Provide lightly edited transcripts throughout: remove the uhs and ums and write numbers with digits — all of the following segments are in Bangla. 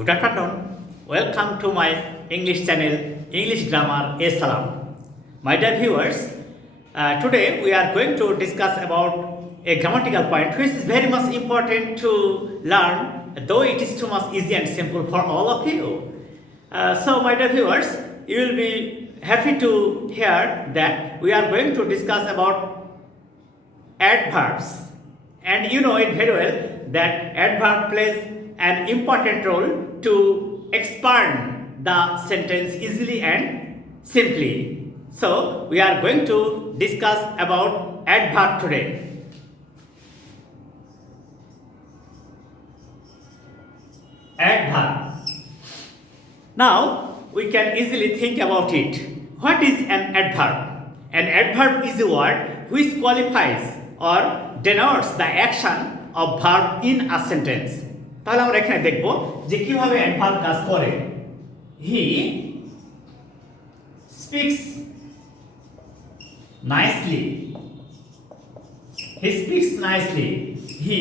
Good afternoon. Welcome to my English channel, English Grammar A Salam. My dear viewers, today we are going to discuss about a grammatical point which is very much important to learn, though it is too much easy and simple for all of you. So, my dear viewers, you will be happy to hear that we are going to discuss about adverbs, and you know it very well that adverb plays an important role to expand the sentence easily and simply. So we are going to discuss about adverb today. Adverb. Now we can easily think about it. What is an adverb? An adverb is a word which qualifies or denotes the action of verb in a sentence. তাহলে আমরা এখানে দেখব যে কিভাবে অ্যাডভার্ব কাজ করে। He speaks nicely, he speaks nicely, he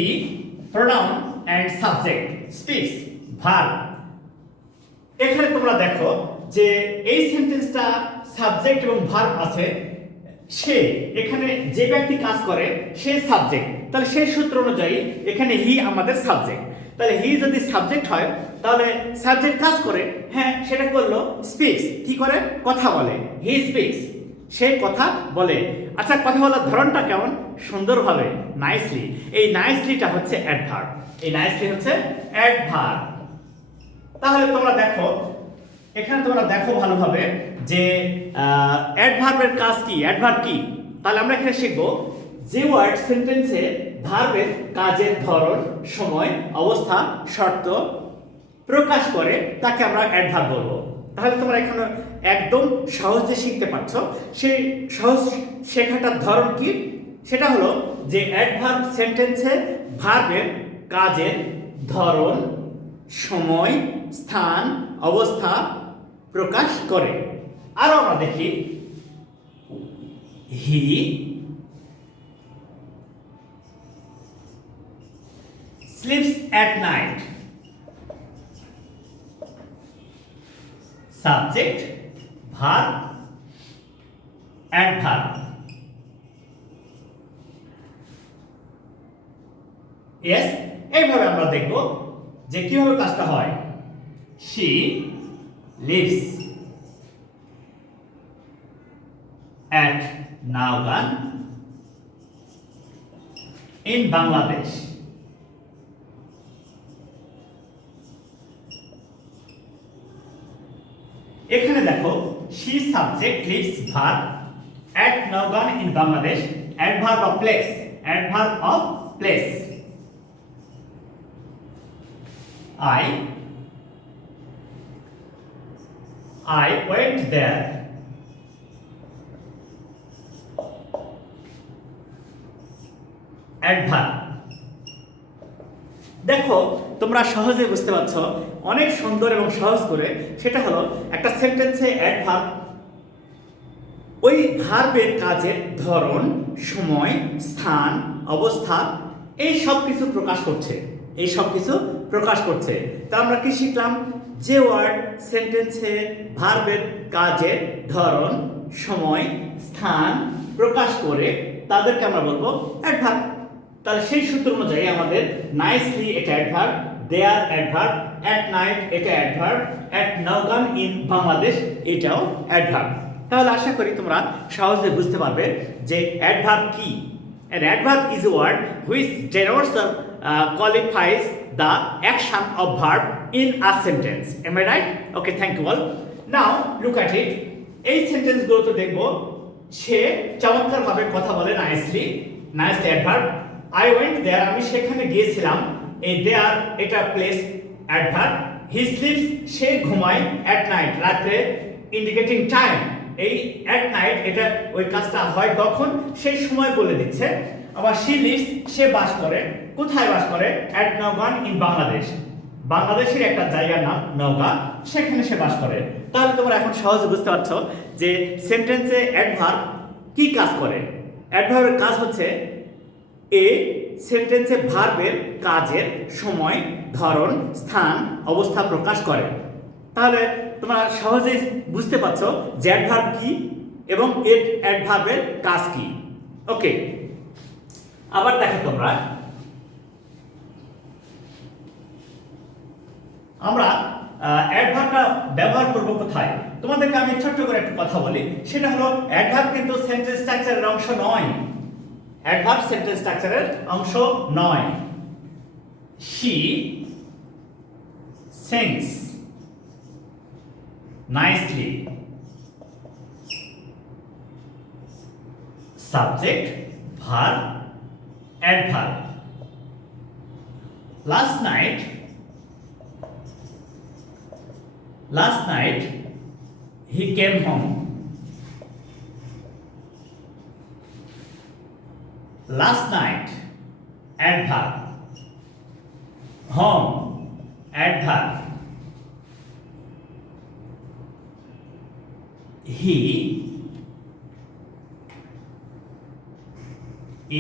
pronoun and subject, speaks verb. এখানে তোমরা দেখো যে এই সেন্টেন্সটা সাবজেক্ট এবং ভার্ব আছে। সে এখানে যে ব্যক্তি কাজ করে সে সাবজেক্ট, তাহলে সেই সূত্র অনুযায়ী এখানে হি আমাদের সাবজেক্ট। তাহলে হি যদি সাবজেক্ট হয় তাহলে সাবজেক্ট কাজ করে, হ্যাঁ সেটা করলো স্পিক্স, কি করে কথা বলে, হি স্পিক্স, সে কথা বলে। আচ্ছা, কথা বলার ধরনটা কেমন? সুন্দরভাবে, নাইসলি। এই নাইসলিটা হচ্ছে অ্যাডভার্ব, এই নাইসলি হচ্ছে অ্যাডভার্ব। তাহলে তোমরা দেখো এখানে তোমরা দেখো ভালোভাবে যে অ্যাডভার্বের কাজ কি, অ্যাডভার্ব কি। তাহলে আমরা এখানে শিখবো যে ওয়ার্ড সেন্টেন্সে ভার্বের কাজের ধরন, সময়, অবস্থা, শর্ত প্রকাশ করে তাকে আমরা অ্যাডভার্ব বলবো। তাহলে তোমরা এখানে একদম সহজে শিখতে পারছো। সেই সহজ শেখাটার ধরন কি? সেটা হলো যে অ্যাডভার্ব সেন্টেন্সে ভার্বের কাজের ধরন, সময়, স্থান, অবস্থা প্রকাশ করে। আরো আমরা দেখি, হি sleeps at night. Subject, verb, adverb. Yes, এইভাবে আমরা দেখব যে কিভাবে কাজটা হয়। She lives at Naugan in Bangladesh. এখানে দেখো she subject lives verb at Naugan in Bangladesh, adverb of place, adverb of place. I went there. Adverb. দেখো তোমরা সহজে বুঝতে পারছো, অনেক সুন্দর এবং সহজ করে। সেটা হলো একটা সেন্টেন্সে অ্যাডভার্ব ওই ভার্বের কাজের ধরন, সময়, স্থান, অবস্থা এই সব কিছু প্রকাশ করছে, এই সব কিছু প্রকাশ করছে। তা আমরা কি শিখলাম? যে ওয়ার্ড সেন্টেন্সে ভার্বের কাজের ধরন, সময়, স্থান প্রকাশ করে তাদেরকে আমরা বলবো অ্যাডভার্ব। তাহলে সেই সূত্র অনুযায়ী আমাদের নাইসলি এটা adverb, there adverb, at night এটা adverb, at Naogaon in Bangladesh এটাও অ্যাডভার্ব। তাহলে আশা করি তোমরা সহজে বুঝতে পারবে যে অ্যাডভার্ব কি। An adverb is a word which denotes or qualifies the action of verb in a sentence. Am I right? Okay, thank you all. Now look at it. এই সেন্টেন্সগুলো তো দেখবো সে চমৎকারভাবে কথা বলে, nicely, nicely adverb. I went there, আমি সেখানে গিয়েছিলাম, এই দেয়ার এটা প্লেস অ্যাডভার্ব। হি স্লিপস, সে ঘুমায়, অ্যাট নাইট রাতে, ইন্ডিকেটিং টাইম। এই অ্যাট নাইট এটা ওই কাজটা হয় কখন সেই সময় বলে দিচ্ছে। আবার শি লিভস, সে বাস করে, কোথায় বাস করে? অ্যাট নওগান ইন বাংলাদেশ, বাংলাদেশের একটা জায়গার নাম নওগাঁ, সেখানে সে বাস করে। তাহলে তোমরা এখন সহজে বুঝতে পারছো যে সেন্টেন্সে অ্যাডভার্ব কি কাজ করে। অ্যাডভার্বের কাজ হচ্ছে এ সেন্টেন্সে ভার্বের কাজের সময়, ধরন, স্থান, অবস্থা প্রকাশ করে। তাহলে তোমরা সহজেই বুঝতে পারছো যে অ্যাডভার্ব কি এবং এর অ্যাডভার্বের কাজ কি। ওকে, আবার দেখো তোমরা, আমরা অ্যাডভার্বটা ব্যবহার করব কোথায়। তোমাদেরকে আমি ছোট্ট করে একটা কথা বলি, সেটা হলো অ্যাডভার্ব কিন্তু সেন্টেন্স স্ট্রাকচারের অংশ নয়। অ্যাডভার্ব সেন্টেন্স স্ট্রাকচারের অংশ নয়। She sings nicely, subject verb adverb. Last night he came home. Last night adverb, home adverb, he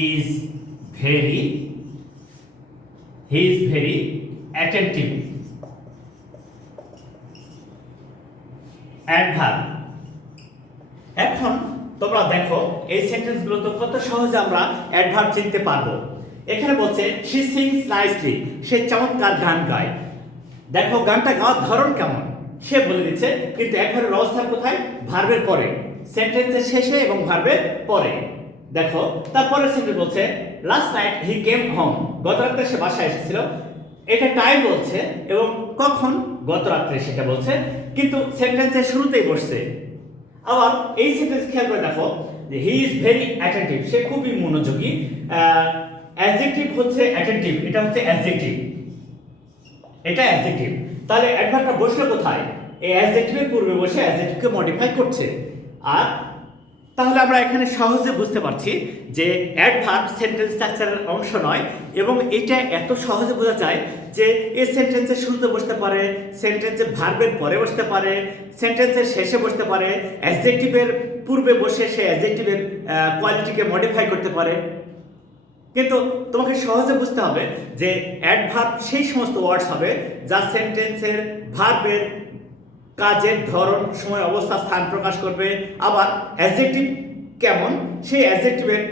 is very attentive, adverb. এখন তোমরা দেখো এই সেন্টেন্সগুলো তো কত সহজে আমরা অ্যাডভার্ব চিনতে পারবো। এখানে বলছে শি সিংস নাইসলি, সে চমৎকার গান গায়। দেখো গানটা গাওয়ার ধরন কেমন সে বলে দিচ্ছে, কিন্তু অ্যাডভার্বের অবস্থান কোথায়? ভার্বের পরে, সেন্টেন্সের শেষে এবং ভার্বের পরে। দেখো তারপরে সেন্টেন্স বলছে লাস্ট নাইট হি কেম হোম, গত রাতে সে বাসায় এসেছিল। এটা টাইম বলছে এবং কখন? গত রাত্রে সেটা বলছে, কিন্তু সেন্টেন্সের শুরুতেই বসছে। আবার এই সেন্টেন্স খেয়াল করে দেখো যে হি ইজ ভেরি অ্যাটেন্টিভ, সে খুবই মনোযোগী। অ্যাডজেক্টিভ হচ্ছে অ্যাটেন্টিভ, এটা হচ্ছে অ্যাডজেক্টিভ, এটা অ্যাডজেক্টিভ। তাহলে অ্যাডভার্বটা বসলো কোথায়? এই অ্যাডজেক্টিভের পূর্বে বসে অ্যাডজেক্টিভকে মডিফাই করছে। আর তাহলে আমরা এখানে সহজে বুঝতে পারছি যে অ্যাডভার্ব সেন্টেন্স স্ট্রাকচারের অংশ নয়, এবং এটা এত সহজে বোঝা যায় যে এই সেন্টেন্সের শুরুতে বসতে পারে, সেন্টেন্সের ভার্বের পরে বসতে পারে, সেন্টেন্সের শেষে বসতে পারে, অ্যাডজেক্টিভের পূর্বে বসে সে অ্যাডজেক্টিভের কোয়ালিটিকে মডিফাই করতে পারে। কিন্তু তোমাকে সহজে বুঝতে হবে যে অ্যাডভার্ব সেই সমস্ত ওয়ার্ডস হবে যা সেন্টেন্সের ভার্বের কাজের ধরন, সময়, অবস্থা, স্থান প্রকাশ করবে। আবার অ্যাডজেক্টিভ কেমন, সেই অ্যাডজেক্টিভের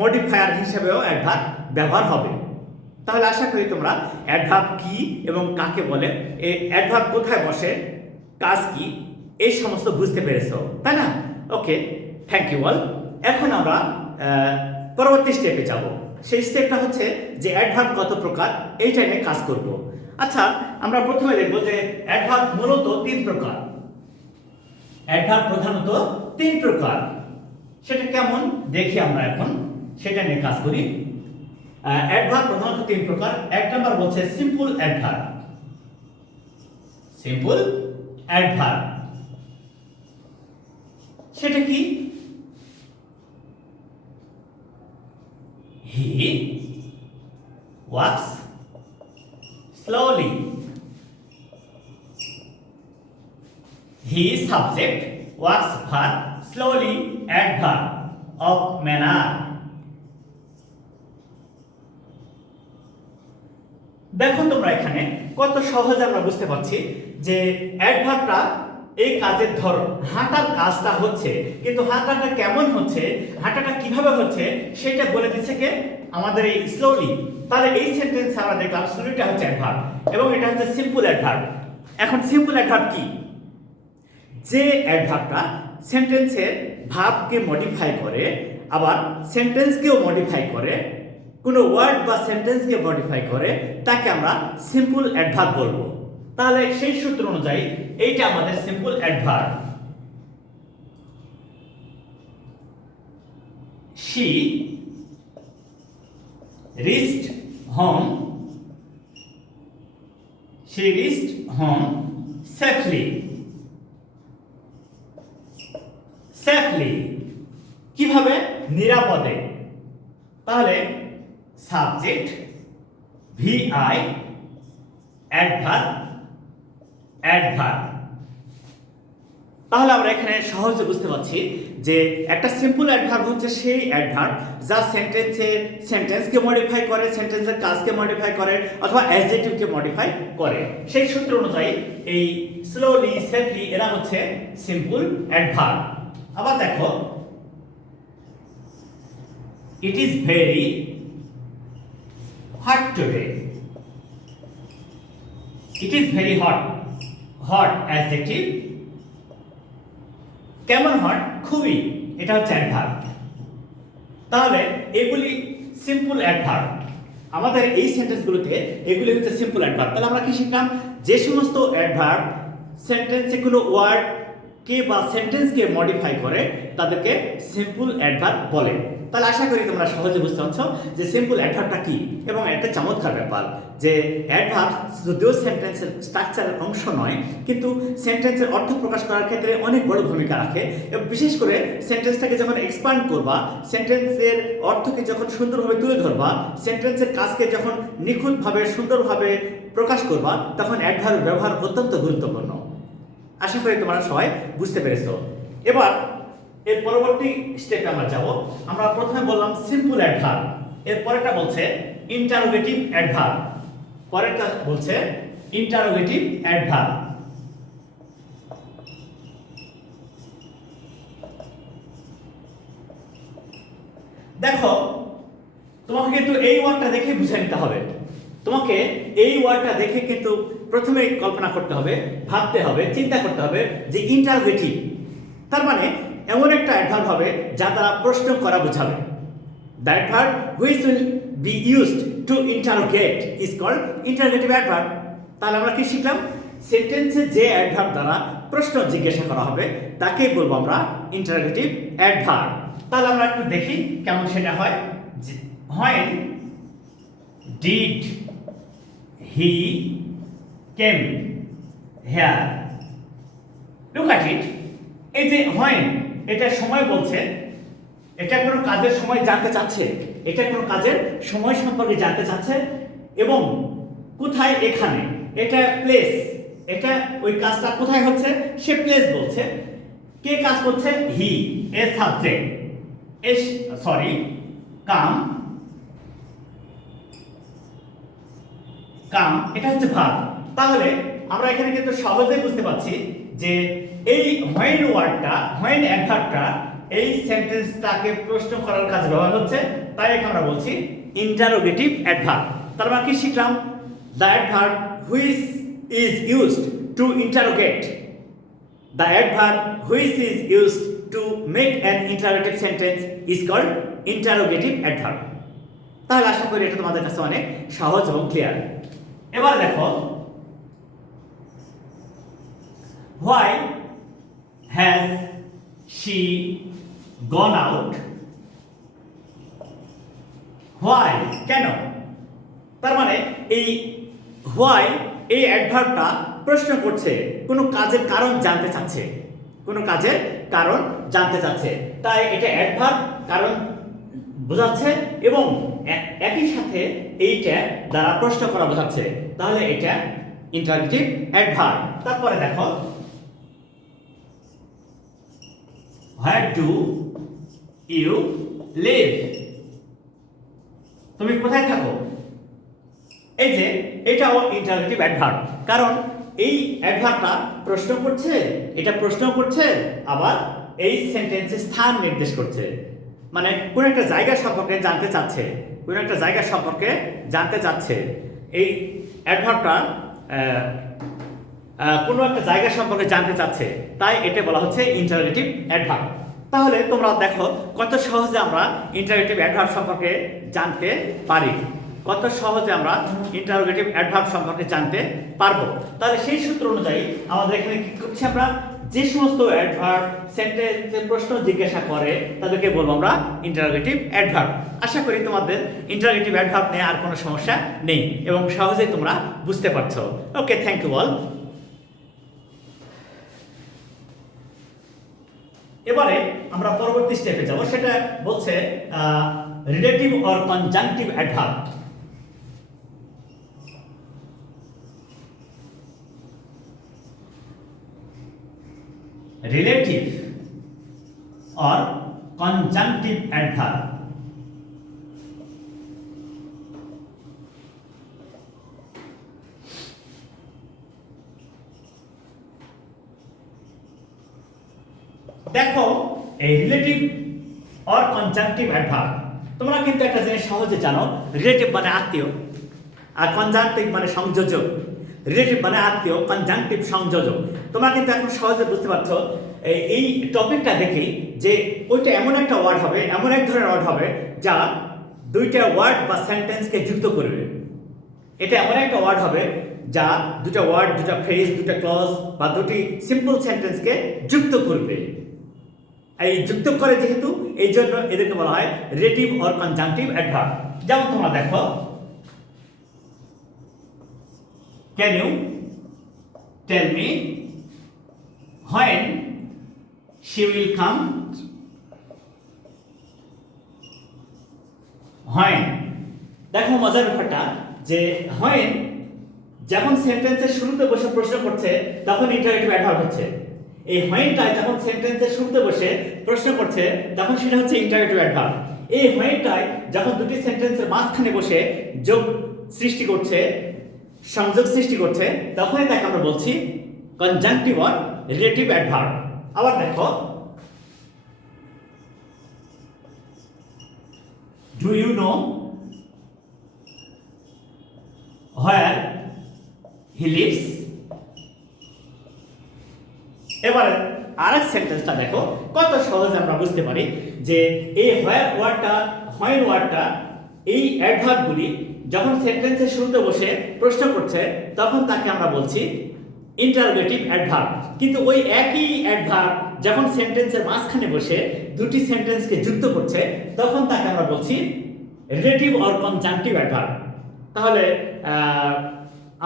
মডিফায়ার হিসেবেও অ্যাডভার্ব ব্যবহার হবে। তাহলে আশা করি তোমরা অ্যাডভার্ব কি এবং কাকে বলে, এই অ্যাডভার্ব কোথায় বসে, কাজ কি, এই সমস্ত বুঝতে পেরেছো, তাই না? ওকে, থ্যাংক ইউ অল। এখন আমরা পরবর্তী স্টেপে যাব। সেই স্টেপটা হচ্ছে যে অ্যাডভার্ব কত প্রকার, এইটা নিয়ে কাজ করব। আচ্ছা, আমরা প্রথমে দেখব যে অ্যাডভার্ব মূলত 3 প্রকার। অ্যাডভার্ব প্রধানত 3 প্রকার, সেটা কেমন দেখি আমরা এখন, সেটা নিয়ে কাজ করি। অ্যাডভার্ব প্রধানত 3 প্রকার। এক নাম্বার বলছে সিম্পল অ্যাডভার্ব। সিম্পল অ্যাডভার্ব সেটা কি? হি wax slowly. He subject works verb slowly adverb of manner. দেখো তোমরা এখানে কত সহজে আমরা বুঝতে পারছি যে অ্যাডভার্বটা এই কাজের ধরন, হাঁটার কাজটা হচ্ছে, কিন্তু হাঁটাটা কেমন হচ্ছে, হাঁটাটা কিভাবে হচ্ছে সেটা বলে দিচ্ছে কে? আমাদের এই স্লোলি। তাহলে এই সেন্টেন্সে আমরা দেখলাম স্লোলিটা হচ্ছে অ্যাডভার্ব এবং এটা হচ্ছে সিম্পল অ্যাডভার্ব। এখন সিম্পল অ্যাডভার্ব কি? যে অ্যাডভার্বটা সেন্টেন্সের ভার্বকে মডিফাই করে, আবার সেন্টেন্সকেও মডিফাই করে, কোনো ওয়ার্ড বা সেন্টেন্সকে মডিফাই করে, তাকে আমরা সিম্পল অ্যাডভার্ব বলবো। তাহলে সেই সূত্র অনুযায়ী এইটা আমাদের simple adverb. She reached home. She reached home safely. Safely কিভাবে? নিরাপদে। তাহলে সাবজেক্ট VI অ্যাডভার্ব অ্যাডভার্ব তাহলে আমরা এখানে সহজে বুঝতে পারছি যে একটা সিম্পল অ্যাডভার্ব হচ্ছে সেই অ্যাডভার্ব যা সেন্টেন্সকে মডিফাই করে, সেন্টেন্সের কাজকে মডিফাই করে অথবা অ্যাডজেক্টিভকে মডিফাই করে। সেই সূত্র অনুযায়ী এই স্লোলি, সেফলি এরা হচ্ছে সিম্পল অ্যাডভার্ব। আবার দেখো, it is very hot today. It is very hot, hot adjective. কেমন হট? খুবই, এটা হচ্ছে অ্যাডভার্ব। তাহলে এগুলি সিম্পল অ্যাডভার্ব। আমাদের এই সেন্টেন্সগুলোতে এগুলি হচ্ছে সিম্পল অ্যাডভার্ব। তাহলে আমরা কি শিখলাম? যে সমস্ত অ্যাডভার্ব সেন্টেন্সে কোনো ওয়ার্ডকে বা সেন্টেন্সকে মডিফাই করে তাদেরকে সিম্পল অ্যাডভার্ব বলে। তাহলে আশা করি তোমরা সহজে বুঝতে পারছো যে সিম্পল অ্যাডভার্বটা কি। এবং একটা চমৎকার ব্যাপার যে অ্যাডভার্ব যদিও সেন্টেন্সের স্ট্রাকচারের অংশ নয়, কিন্তু সেন্টেন্সের অর্থ প্রকাশ করার ক্ষেত্রে অনেক বড় ভূমিকা রাখে। এবং বিশেষ করে সেন্টেন্সটাকে যখন এক্সপান্ড করবা, সেন্টেন্সের অর্থকে যখন সুন্দরভাবে তুলে ধরবা, সেন্টেন্সের কাজকে যখন নিখুঁতভাবে সুন্দরভাবে প্রকাশ করবা, তখন অ্যাডভার্বের ব্যবহার অত্যন্ত গুরুত্বপূর্ণ। আশা করি তোমরা সবাই বুঝতে পেরেছো। এবার এর পরবর্তী স্টেপে আমরা যাব। আমরা প্রথমে বললাম সিম্পল অ্যাডভার্ব, এর পরেরটা বলছে ইন্টারোগেটিভ অ্যাডভার্ব। পরেরটা বলছে ইন্টারোগেটিভ অ্যাডভার্ব। দেখো, তোমাকে কিন্তু এই ওয়ার্ডটা দেখে বুঝে নিতে হবে। তোমাকে এই ওয়ার্ডটা দেখে কিন্তু প্রথমেই কল্পনা করতে হবে, ভাবতে হবে, চিন্তা করতে হবে যে ইন্টারোগেটিভ তার মানে এমন একটা অ্যাডভার্ব হবে যা দ্বারা প্রশ্ন করা বোঝাবে। The adverb which will be used to interrogate is called interrogative adverb. তাহলে আমরা কি শিখলাম? সেন্টেন্সে যে অ্যাডভার্ব দ্বারা প্রশ্ন জিজ্ঞাসা করা হবে তাকেই বলবো আমরা ইন্টারোগেটিভ অ্যাডভার্ব। তাহলে আমরা একটু দেখি কেমন সেটা হয়। When did he came here? Look at it. এই যে when, এটা সময় বলছে, এটা কোনো কাজের সময় জানতে চাচ্ছে, এটা কোনো কাজের সময় সম্পর্কে জানতে চাচ্ছে। এবং কোথায়? এখানে। এটা প্লেস, এটা ওই কাজটা কোথায় হচ্ছে সে প্লেস বলছে। কে কাজ করছে? হি, এ সাবজেক্ট, কাম, এটা হচ্ছে ভার্ব। তাহলে আমরা এখানে কিন্তু সহজেই বুঝতে পারছি যে এই when ওয়ার্ডটা, when অ্যাডভার্বটা এই সেন্টেন্সটাকে প্রশ্ন করার কাজে ব্যবহার হচ্ছে, তাই এখানে আমরা বলছি ইন্টারোগেটিভ অ্যাডভার্ব। তার মানে কি শিখলাম? The adverb which is used to interrogate, the adverb which is used to make an interrogative sentence is called interrogative adverb. তাহলে আশা করি এটা তোমাদের কাছে অনেক সহজ এবং ক্লিয়ার। এবার দেখো, why has she gone out? why, কেন? তার মানে এই why এই অ্যাডভার্বটা প্রশ্ন করছে, কোনো কাজের কারণ জানতে চাচ্ছে, কোনো কাজের কারণ জানতে চাচ্ছে। তাই এটা অ্যাডভার্ব, কারণ বোঝাচ্ছে এবং একই সাথে এইটা দ্বারা প্রশ্ন করা বোঝাচ্ছে। তাহলে এটা ইন্টারোগেটিভ অ্যাডভার্ব। তারপরে দেখো, where do you live? তুমি কোথায় থাকো? এই যে এটাও ইন্টারোগেটিভ অ্যাডভার্ব, কারণ এই অ্যাডভার্বটা প্রশ্ন করছে, এটা প্রশ্ন করছে, আবার এই সেন্টেন্সে স্থান নির্দেশ করছে। মানে কোন একটা জায়গা সম্পর্কে জানতে চাচ্ছে, কোন একটা জায়গা সম্পর্কে জানতে চাচ্ছে। এই অ্যাডভার্বটা কোনো একটা জায়গা সম্পর্কে জানতে চাচ্ছে, তাই এটা বলা হচ্ছে ইন্টারোগেটিভ অ্যাডভার্ব। তাহলে তোমরা দেখো কত সহজে আমরা ইন্টারোগেটিভ অ্যাডভার্ব সম্পর্কে জানতে পারি, কত সহজে আমরা ইন্টারোগেটিভ অ্যাডভার্ব সম্পর্কে জানতে পারবো। তাহলে সেই সূত্র অনুযায়ী আমাদের এখানে কি করছি? আমরা যে সমস্ত অ্যাডভার্ব সেন্টেন্সে প্রশ্ন জিজ্ঞাসা করে তাদেরকে বলবো আমরা ইন্টারোগেটিভ অ্যাডভার্ব। আশা করি তোমাদের ইন্টারোগেটিভ অ্যাডভার্ব নিয়ে আর কোনো সমস্যা নেই এবং সহজেই তোমরা বুঝতে পারছো। ওকে, থ্যাংক ইউ অল। এবারে আমরা পরবর্তী স্টেপে যাব, সেটা বলছে relative or conjunctive adverb. Relative or conjunctive adverb. দেখো এই রিলেটিভ অর কনজাংটিভ অ্যাডভার্ব, তোমরা কিন্তু একটা জিনিস সহজে জানো, রিলেটিভ মানে আত্মীয় আর কনজাংটিভ মানে সংযোজক। রিলেটিভ মানে আত্মীয়, কনজাংটিভ সংযোজক। তোমরা কিন্তু এখন সহজে বুঝতে পারছো এই টপিকটা দেখেই যে ওইটা এমন একটা ওয়ার্ড হবে, এমন এক ধরনের ওয়ার্ড হবে যা দুইটা ওয়ার্ড বা সেন্টেন্সকে যুক্ত করবে। এটা এমন একটা ওয়ার্ড হবে যা দুটা ওয়ার্ড, দুটা ফ্রেজ, দুটা ক্লজ বা দুটি সিম্পল সেন্টেন্সকে যুক্ত করবে। এই যুক্ত করে যেহেতু, এই জন্য এদেরকে বলা হয় রিলেটিভ অর কনজাংটিভ অ্যাডভার্ব। যেমন তোমরা দেখো, can you tell me when she will come? When, দেখো মজার ব্যাপারটা যে হোয়েন যখন সেন্টেন্সের শুরুতে বসে প্রশ্ন করছে তখন ইন্টারেক্টিভ অ্যাডভার্ব হচ্ছে। এই হোয়েনটা যখন সেন্টেন্সের শুরুতে বসে প্রশ্ন করছে তখন সেটা হচ্ছে ইন্টারেক্টিভ অ্যাডভার্ব। এই হোয়েনটাই যখন দুটি সেন্টেন্সের মাঝখানে বসে যোগ সৃষ্টি করছে, সংযোগ সৃষ্টি করছে, তখনই তাকে আমরা বলছি কনজাংটিভ অর রিলেটিভ অ্যাডভার্ব। আবার দেখো, do you know where he lives? এবার আরেক সেন্টেন্সটা দেখো, কত সহজে আমরা বুঝতে পারি যে এই হোয়ার ওয়ার্ডটা, হোয়েন ওয়ার্ডটা, এই অ্যাডভার্বগুলি যখন সেন্টেন্সের শুরুতে বসে প্রশ্ন করছে তখন তাকে আমরা বলছি ইন্টারোগেটিভ অ্যাডভার্ব। কিন্তু ওই একই অ্যাডভার্ব যখন সেন্টেন্সের মাঝখানে বসে দুটি সেন্টেন্সকে যুক্ত করছে তখন তাকে আমরা বলছি রিলেটিভ অর কনজাংটিভ অ্যাডভার্ব। তাহলে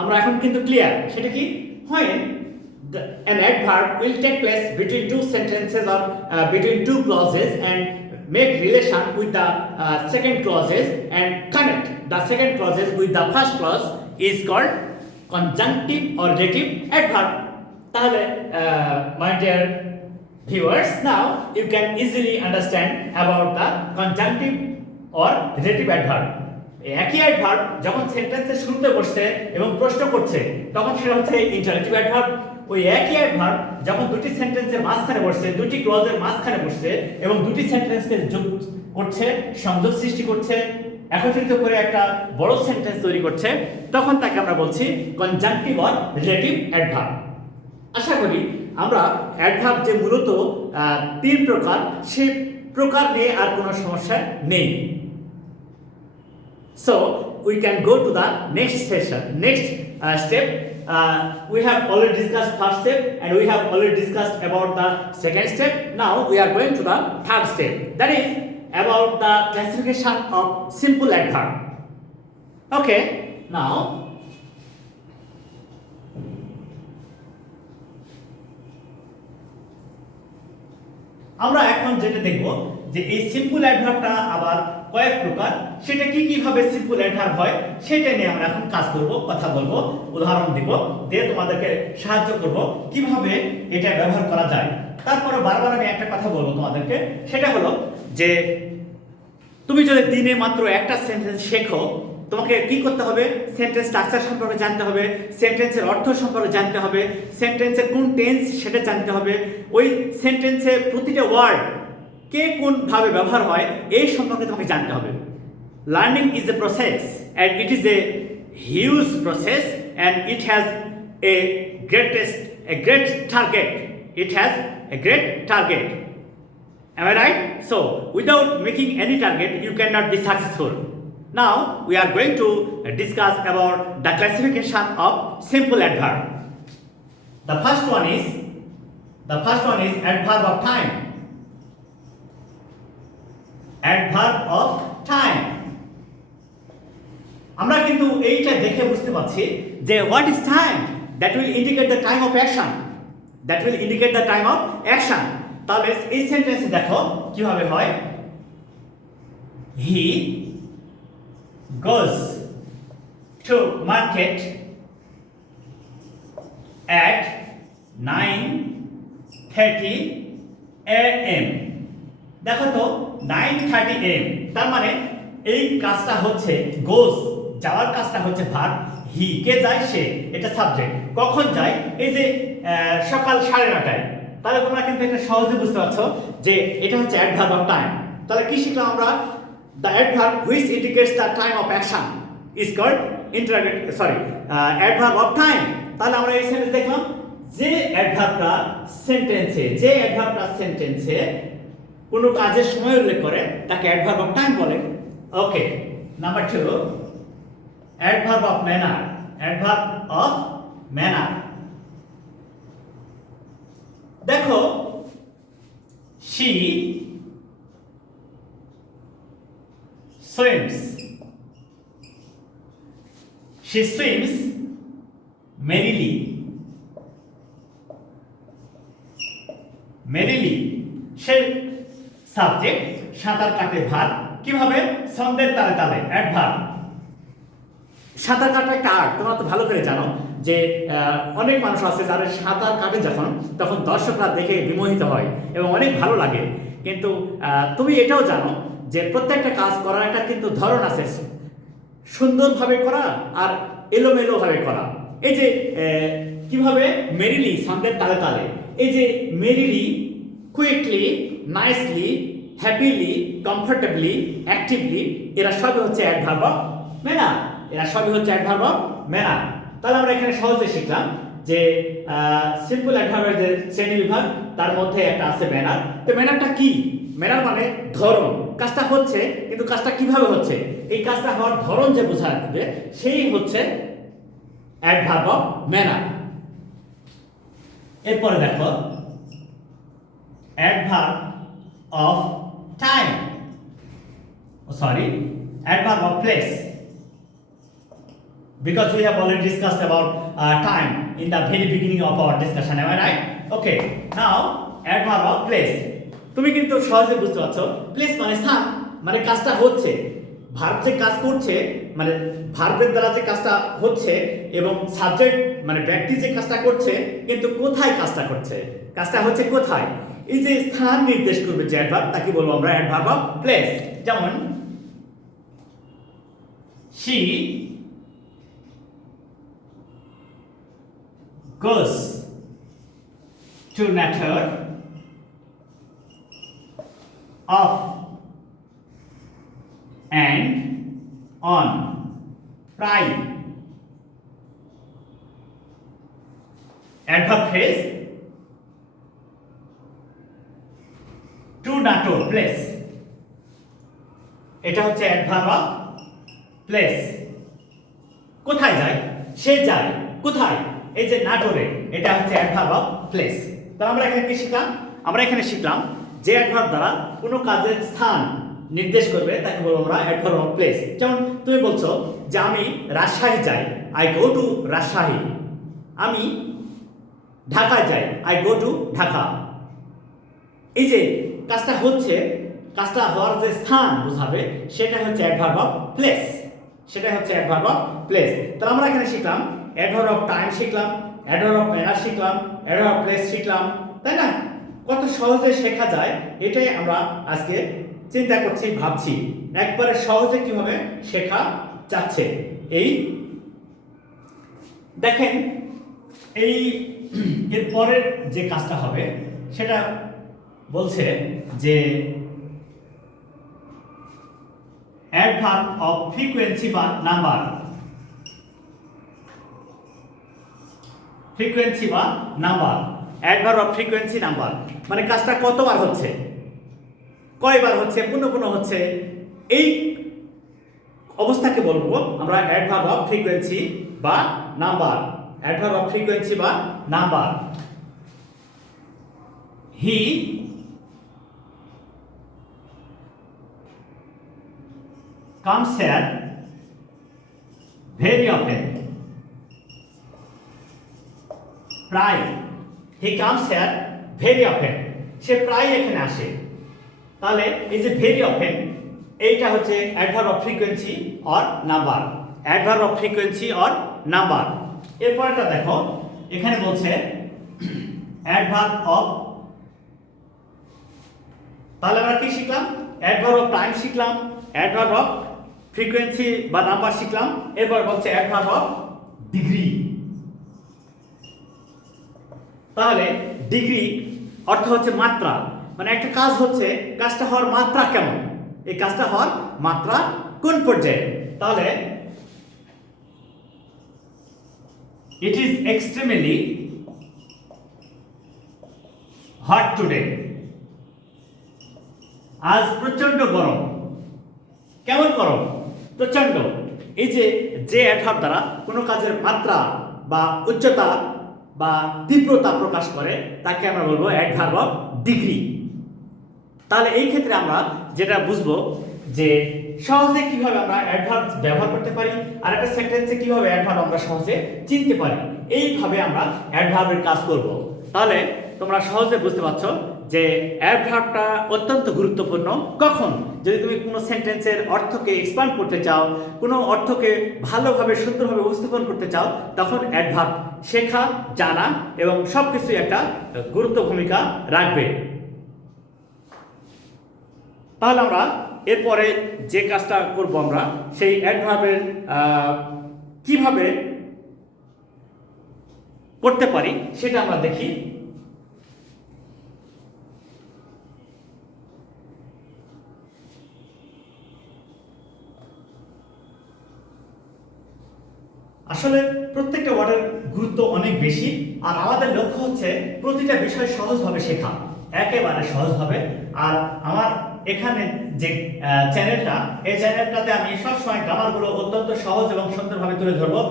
আমরা এখন কিন্তু ক্লিয়ার, সেটা কি? When an adverb will take place between two sentences or between two clauses and make relation with the second clauses and connect the second clauses with the first clause is called conjunctive or relative adverb. তাহলে my dear viewers, now you can easily understand about the conjunctive or relative adverb. একই অ্যাডভার্ব যখন সেন্টেন্সের শুরুতে বসছে এবং প্রশ্ন করছে তখন সেটা হচ্ছে ইন্টারেক্টিভ অ্যাডভার্ব। ওই একই অ্যাডভার্ব যখন দুটি সেন্টেন্সের মাঝখানে বসছে, দুটি ক্লজের মাঝখানে বসছে এবং দুটি সেন্টেন্সকে যোগ করছে, সংযোগ সৃষ্টি করছে, একত্রিত করে একটা বড় সেন্টেন্স তৈরি করছে, তখন তাকে আমরা বলছি কনজাংটিভ অর রিলেটিভ অ্যাডভার্ব। আশা করি আমরা অ্যাডভার্ব যে মূলত তিন প্রকার, সেই প্রকার নিয়ে আর কোনো সমস্যা নেই। So we can go to the next session, next step. We have already discussed first step and we have already discussed about the second step. Now we are going to the third step, that is about the classification of simple adverb. Okay, now আমরা এখন যেটা দেখব যে এই সিম্পল অ্যাডভার্বটা আবার কয়েক প্রকার, সেটা কিভাবে সিম্পল অ্যাডভার্ব হয় সেটা নিয়ে আমরা এখন কাজ করব, কথা বলবো, উদাহরণ দিব, দিয়ে তোমাদেরকে সাহায্য করব কিভাবে এটা ব্যবহার করা যায়। তারপরে বারবার আমি একটা কথা বলবো তোমাদেরকে, সেটা হলো যে তুমি যদি দিনে মাত্র একটা সেন্টেন্স শেখো, তোমাকে কি করতে হবে? সেন্টেন্স স্ট্রাকচার সম্পর্কে জানতে হবে, সেন্টেন্সের অর্থ সম্পর্কে জানতে হবে, সেন্টেন্সের কোন টেন্স সেটা জানতে হবে, ওই সেন্টেন্সে প্রতিটা ওয়ার্ড কে কোন ভাবে ব্যবহার হয় এই সম্পর্কে তোমাকে জানতে হবে। Learning is a process and it is a huge process and it has a great target. It has a great target. Am I right? So, without making any target, you cannot be successful. Now, we are going to discuss about the classification of simple adverb. The first one is adverb of time. Adverb of time. আমরা কিন্তু এইটা দেখে বুঝতে পারছি যে what is time? That will indicate the time of action. That will indicate the time of action. তাহলে এই সেন্টেন্সে দেখো কিভাবে হয়। He goes to market at 9:30 AM। দেখো তো 9:30 AM, তার মানে এই কাজটা হচ্ছে গোস, যাওয়ার কাজটা হচ্ছে ভার্ব, হি কে যায় সে, এটা সাবজেক্ট। কখন যায়? এই যে সকাল 9:30টায়। তাহলে তোমরা কিন্তু এটা সহজে বুঝতে পারছো যে এটা হচ্ছে অ্যাডভার্ব অফ টাইম। তাহলে কি শিখলাম আমরা? The adverb which indicates the time of action is called adverb of time. তাহলে আমরা এই সেন্টেন্স দেখলাম যে অ্যাডভার্বটা সেন্টেন্সে কোনো কাজের সময় উল্লেখ করে তাকে অ্যাডভার্ব অফ টাইম বলে। Okay, number 2, adverb of manner. Adverb of manner, দেখো she swims, merrily, সে সাবজেক্ট, সাঁতার কাটে ভার্ব, কিভাবে? ছন্দের তালে তালে, অ্যাডভার্ব। সাঁতার কাটা একটা আর্ট, তোমরা তো ভালো করে জানো যে অনেক মানুষ আছে যারা সাঁতার কাটে যখন, তখন দর্শকরা দেখে বিমোহিত হয় এবং অনেক ভালো লাগে। কিন্তু তুমি এটাও জানো যে প্রত্যেকটা কাজ করার একটা কিন্তু ধরন আছে, সুন্দরভাবে করা আর এলোমেলোভাবে করা। এই যে কিভাবে মেরিলি, ছন্দের তালে তালে, এই যে merrily, quickly, nicely, happily, comfortably, actively, এরা সবই হচ্ছে অ্যাডভার্ব অফ ম্যানার। তাহলে আমরা এখানে সহজে শিখলাম যে সিম্পল অ্যাডভার্বের যে শ্রেণী বিভাগ, তার মধ্যে একটা আছে ম্যানার। তো ম্যানারটা কি? ম্যানার মানে ধরন, কাজটা হচ্ছে কিন্তু কাজটা কিভাবে হচ্ছে, এই কাজটা হওয়ার ধরন যে বোঝা যাবে, সেই হচ্ছে অ্যাডভার্ব অফ ম্যানার। এরপরে দেখো adverb of time, adverb of place, because we have already discussed about time in the very beginning of our discussion, am I right? Okay, now adverb of place, তুমি কিন্তু সহজে বুঝতে পারছো, প্লেস মানে স্থান, মানে কাজটা হচ্ছে, ভার্ব যে কাজ করছে, মানে ভার্বের দ্বারা যে কাজটা হচ্ছে, এবং সাবজেক্ট মানে ব্যক্তি যে কাজটা করছে, কিন্তু কোথায় কাজটা করছে, কাজটা হচ্ছে কোথায়, এই যে স্থান নির্দেশ করবে যে অ্যাডভার্ব, তাকে বলবো আমরা অ্যাডভার্ব অফ প্লেস। যেমন she goes to nature off and on pride, adverb phrase to nature place, এটা হচ্ছে অ্যাডভার্ব অফ প্লেস। কোথায় যায়? সে যায় কোথায়? এই যে নাটোরে, এটা হচ্ছে অ্যাডভার্ব অফ প্লেস। তাহলে আমরা এখানে কি শিখলাম? আমরা এখানে শিখলাম যে অ্যাডভার্ব দ্বারা কোনো কাজের স্থান নির্দেশ করবে তাকে বলবো আমরা অ্যাডভার্ব অফ প্লেস। যেমন তুমি বলছো যে আমি রাজশাহী যাই, আই গো টু রাজশাহী। আমি ঢাকা যাই, আই গো টু ঢাকা। এই যে কাজটা হচ্ছে, কাজটা হওয়ার যে স্থান বোঝাবে, সেটা হচ্ছে অ্যাডভার্ব অফ প্লেস, তাহলে আমরা এখানে শিখলাম অ্যাডভার্ব অফ টাইম শিখলাম, অ্যাডভার্ব অফ ম্যানার শিখলাম, অ্যাডভার্ব অফ প্লেস শিখলাম, তাই না? কত সহজে শেখা যায়, এটাই আমরা আজকে চিন্তা করছি, ভাবছি একবারে সহজে কিভাবে শেখা যাচ্ছে। এই দেখেন, এই এর পরের যে কাজটা হবে সেটা বলছে যে অ্যাডভার্ব অফ ফ্রিকোয়েন্সি বা number, adverb of frequency number মানে কাজটা কতবার হচ্ছে, কয়বার হচ্ছে, পুনঃ পুনঃ হচ্ছে, এই অবস্থাকে বলবো আমরা অ্যাডভার্ব অফ ফ্রিকোয়েন্সি বা number. He comes here very often, প্রায়, he comes here very often, সে প্রায় এখানে আসে। তাহলে এই যে ভেরি অফেন, এইটা হচ্ছে adverb of frequency or number. এরপরটা দেখো, এখানে বলছে অ্যাডভার্ব অফ তাহলে আমরা কি শিখলাম? অ্যাডভার্ব অফ টাইম শিখলাম, অ্যাডভার্ব অফ ফ্রিকোয়েন্সি বা নাম্বার শিখলাম, এরপর হচ্ছে অ্যাডভার্ব অফ ডিগ্রি। তাহলে ডিগ্রি অর্থ হচ্ছে মাত্রা, মানে একটা কাজ হচ্ছে, কাজটা হওয়ার মাত্রা কেমন, এই কাজটা হওয়ার মাত্রা কোন পর্যায়ে। তাহলে it is extremely hot today, আজ প্রচন্ড গরম। কেমন গরম? প্রচন্ড। এই যে অ্যাডভার্ব দ্বারা কোনো কাজের মাত্রা বা উচ্চতা বা তীব্রতা প্রকাশ করে তাকে আমরা বলবো অ্যাডভার্ব অফ ডিগ্রি। তাহলে এই ক্ষেত্রে আমরা যেটা বুঝবো যে সহজে কিভাবে আমরা অ্যাডভার্ব ব্যবহার করতে পারি, আর একটা সেন্টেন্সে কিভাবে অ্যাডভার্ব আমরা সহজে চিনতে পারি, এইভাবে আমরা অ্যাডভার্বের কাজ করব। তাহলে তোমরা সহজে বুঝতে পারছো যে অ্যাডভার্বটা অত্যন্ত গুরুত্বপূর্ণ। কখন? যদি তুমি কোনো সেন্টেন্সের অর্থকে এক্সপ্যান্ড করতে চাও, কোনো অর্থকে ভালোভাবে সুন্দরভাবে উপস্থাপন করতে চাও, তখন অ্যাডভার্ব শেখা, জানা এবং সব কিছুই একটা গুরুত্ব ভূমিকা রাখবে। তাহলে আমরা এরপরে যে কাজটা করব, আমরা সেই অ্যাডভার্বের কিভাবে করতে পারি সেটা আমরা দেখি। আসলে প্রত্যেকটা ওয়ার্ডের গুরুত্ব অনেক বেশি, আর আমাদের লক্ষ্য হচ্ছে প্রতিটা বিষয় সহজভাবে শেখা, একেবারে সহজভাবে। আর আমার এখানে যে চ্যানেলটা, এই চ্যানেলটাতে আমি সবসময় গ্রামারগুলো অত্যন্ত সহজ এবং সুন্দরভাবে তুলে ধরবো,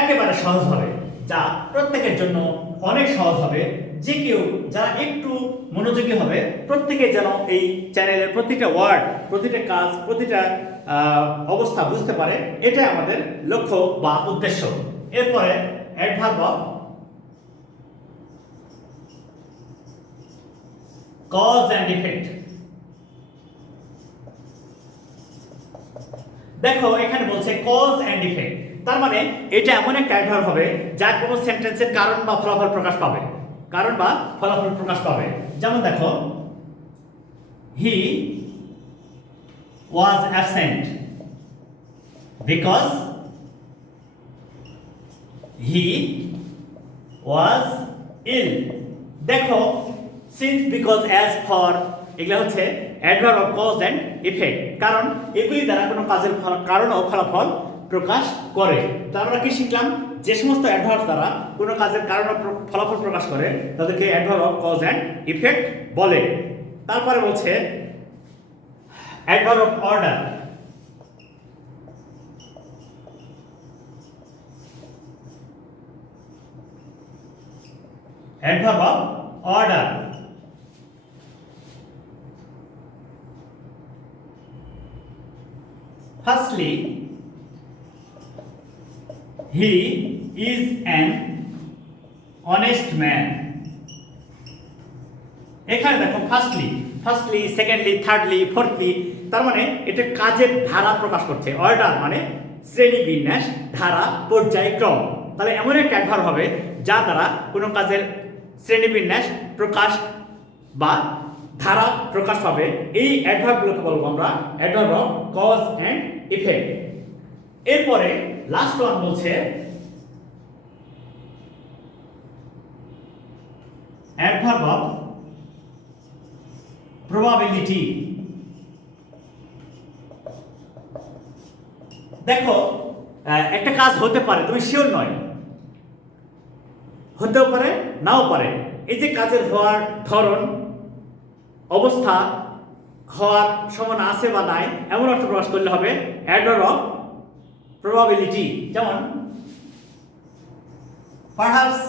একেবারে সহজভাবে, যা প্রত্যেকের জন্য অনেক সহজ হবে। যে কেউ যারা একটু মনোযোগী হবে, প্রত্যেকে যেন এই চ্যানেলের প্রতিটা ওয়ার্ড, প্রতিটা কাজ, প্রতিটা অবস্থা বুঝতে পারে, এটাই আমাদের লক্ষ্য বা উদ্দেশ্য। এরপরে adverb of cause and effect. দেখো এখানে বলছে কজ অ্যান্ড ইফেক্ট, তার মানে এটা এমন একটা অ্যাডভার্ব হবে যা কোনো সেন্টেন্সের কারণ বা ফলাফল প্রকাশ পাবে, কারণ বা ফলাফল প্রকাশ পাবে। যেমন দেখো, হি ওয়াজ অ্যাবসেন্ট বিকজ হি ওয়াজ ইল। দেখো সিন্স, বিকজ, অ্যাজ, ফর, এগুলো হচ্ছে adverb of cause and effect, কারণ এগুলি দ্বারা কোনো কাজের কারণ ও ফলাফল প্রকাশ করে। তো আমরা কি শিখলাম? যে সমস্ত অ্যাডভার্ব দ্বারা কোনো কাজের কারণ ও ফলাফল প্রকাশ করে তাদেরকে adverb of cause and effect বলে। তারপরে বলছে adverb of order. Adverb of order, firstly he is an honest man। এখানে দেখো ফার্স্টলি, সেকেন্ডলি, থার্ডলি, ফোর্থলি, তার মানে এটা কাজের ধারা প্রকাশ করছে। অর্ডার মানে শ্রেণী বিন্যাস, ধারা, পর্যায়ক্রম। তাহলে এমন একটা অ্যাডভার্ব হবে যা দ্বারা কোনো কাজের শ্রেণী বিন্যাস প্রকাশ বা ধারা প্রকাশ পাবে। এই অ্যাডভার্বগুলোকে বলবো আমরা adverb of cause and effect. এরপরে লাস্ট ওয়ান বলছে অ্যাডভার্ব অফ প্রবাবিলিটি। দেখো একটা কাজ হতে পারে, তুমি শিওর নয়, হতেও পারে নাও পারে। এই যে কাজের হওয়ার ধরন, অবস্থা, হওয়ার সমান আছে বা নাই, এমন অর্থ প্রকাশ করলে হবে অ্যাডভার্ব অফ প্রবাবিলিটি। যেমন perhaps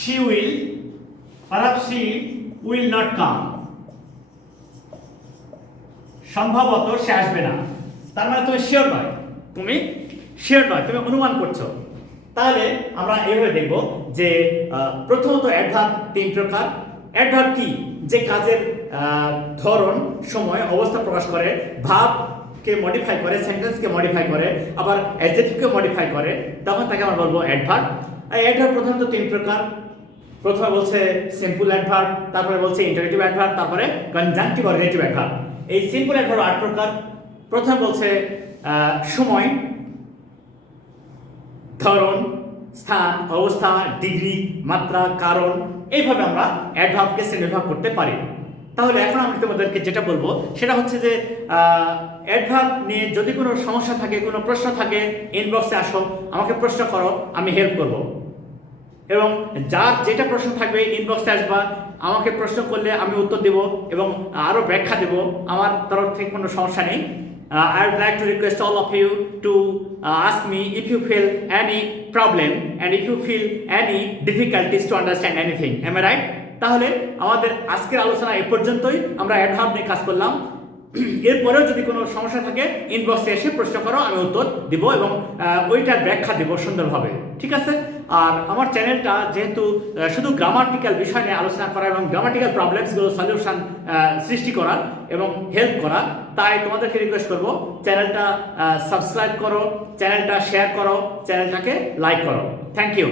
she will not come, সম্ভবত সে আসবে না। তার মানে তুমি শিওর নয়, তুমি অনুমান করছো। তাহলে আমরা এইভাবে দেখব যে প্রথমত অ্যাডভার্ব তিন প্রকার। অ্যাডভার্ব কি? যে কাজের ধরন, সময়, অবস্থা প্রকাশ করে, ভাবকে মডিফাই করে, সেন্টেন্সকে মডিফাই করে, আবার অ্যাডজেক্টিভকে মডিফাই করে, তখন তাকে আমরা বলবো অ্যাডভার্ব। এই অ্যাডভার্ব প্রধানত তিন প্রকার। প্রথমে বলছে সিম্পল অ্যাডভার্ব, তারপরে বলছে ইন্টারেটিভ অ্যাডভার্ব, তারপরে কনজাংটিভ আর রিলেটিভ অ্যাডভার্ব। এই সিম্পল অ্যাডভার্ব 8 প্রকার। প্রথমে বলছে সময়, ধরন, স্থান, অবস্থা, ডিগ্রি, মাত্রা, কারণ, এইভাবে আমরা অ্যাডভার্বকে শ্রেণীবিভাগ করতে পারি। তাহলে এখন আমি তোমাদেরকে যেটা বলবো সেটা হচ্ছে যে অ্যাডভার্ব নিয়ে যদি কোনো সমস্যা থাকে, কোনো প্রশ্ন থাকে, ইনবক্সে আসো, আমাকে প্রশ্ন করো, আমি হেল্প করব। এবং যার যেটা প্রশ্ন থাকবে ইনবক্সে আসবা, আমাকে প্রশ্ন করলে আমি উত্তর দেব এবং আরও ব্যাখ্যা দেব, আমার তরফ থেকে কোনো সমস্যা নেই। I would like to request all of you to ask me if you feel any problem and if you feel any difficulties to understand anything. Am I right? তাহলে আমাদের আজকের আলোচনা এ পর্যন্তই। আমরা অ্যাডভার্ব নিয়ে কাজ করলাম। এরপরেও যদি কোনো সমস্যা থাকে ইনবক্সে এসে প্রশ্ন করো, আমি উত্তর দিব এবং ওইটার ব্যাখ্যা দেব সুন্দরভাবে। ঠিক আছে? আর আমার চ্যানেলটা যেহেতু শুধু গ্রামাটিক্যাল বিষয় নিয়ে আলোচনা করা এবং গ্রামাটিক্যাল প্রবলেমসগুলো সলিউশন সৃষ্টি করা এবং হেল্প করা, তাই তোমাদেরকে রিকোয়েস্ট করব চ্যানেলটা সাবস্ক্রাইব করো, চ্যানেলটা শেয়ার করো, চ্যানেলটাকে লাইক করো। Thank you.